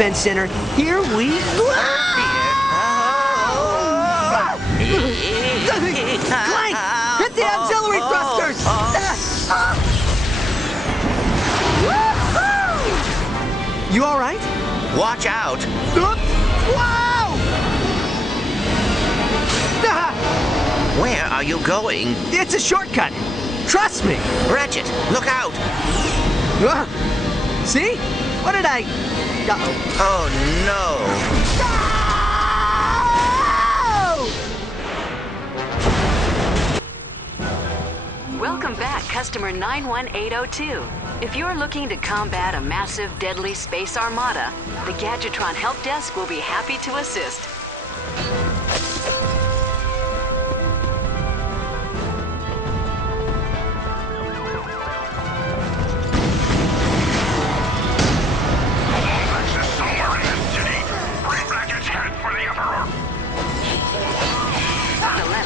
Defense Center. Here we go! Clank! Hit the auxiliary thrusters! You all right? Watch out! Wow! Where are you going? It's a shortcut. Trust me. Ratchet, look out! See? What did I... Oh, No! Welcome back, customer 91802. If you're looking to combat a massive, deadly space armada, the Gadgetron Help Desk will be happy to assist.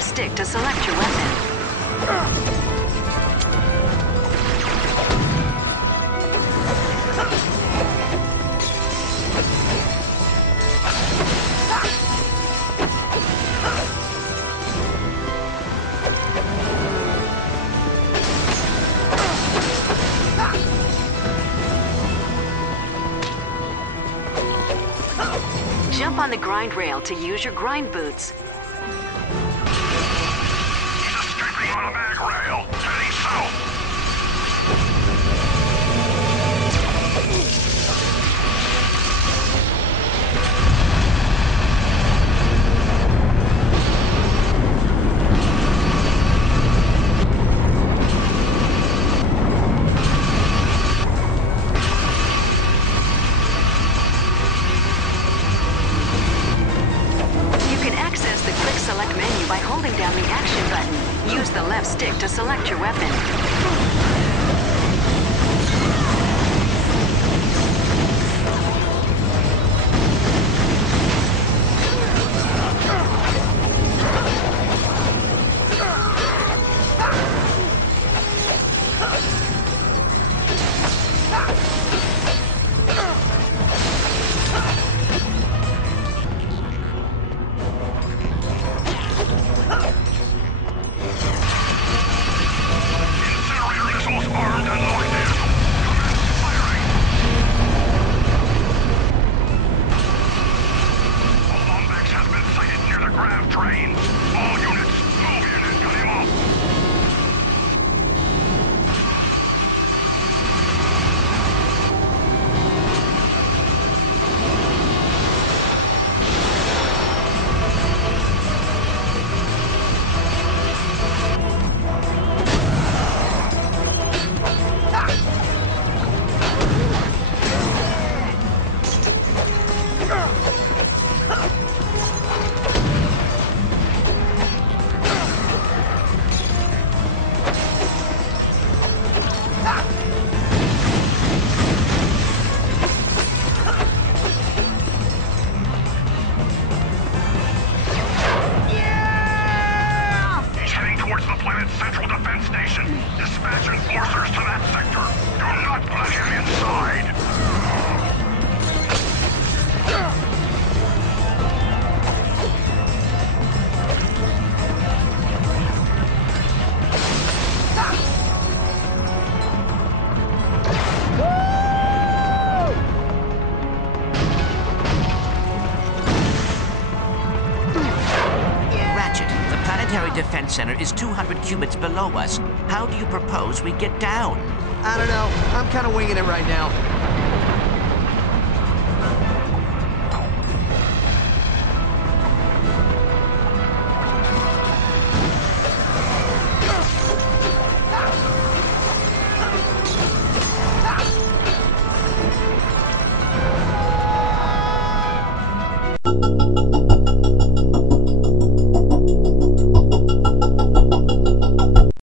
Stick to select your weapon. Jump on the grind rail to use your grind boots. On a mag rail, heading south. You can access the quick select menu by holding down the action button. Use the left stick to select your weapon. Dispatch enforcers to that sector. Do not let him inside. Defense Center is 200 cubits below us. How do you propose we get down? I don't know. I'm kind of winging it right now.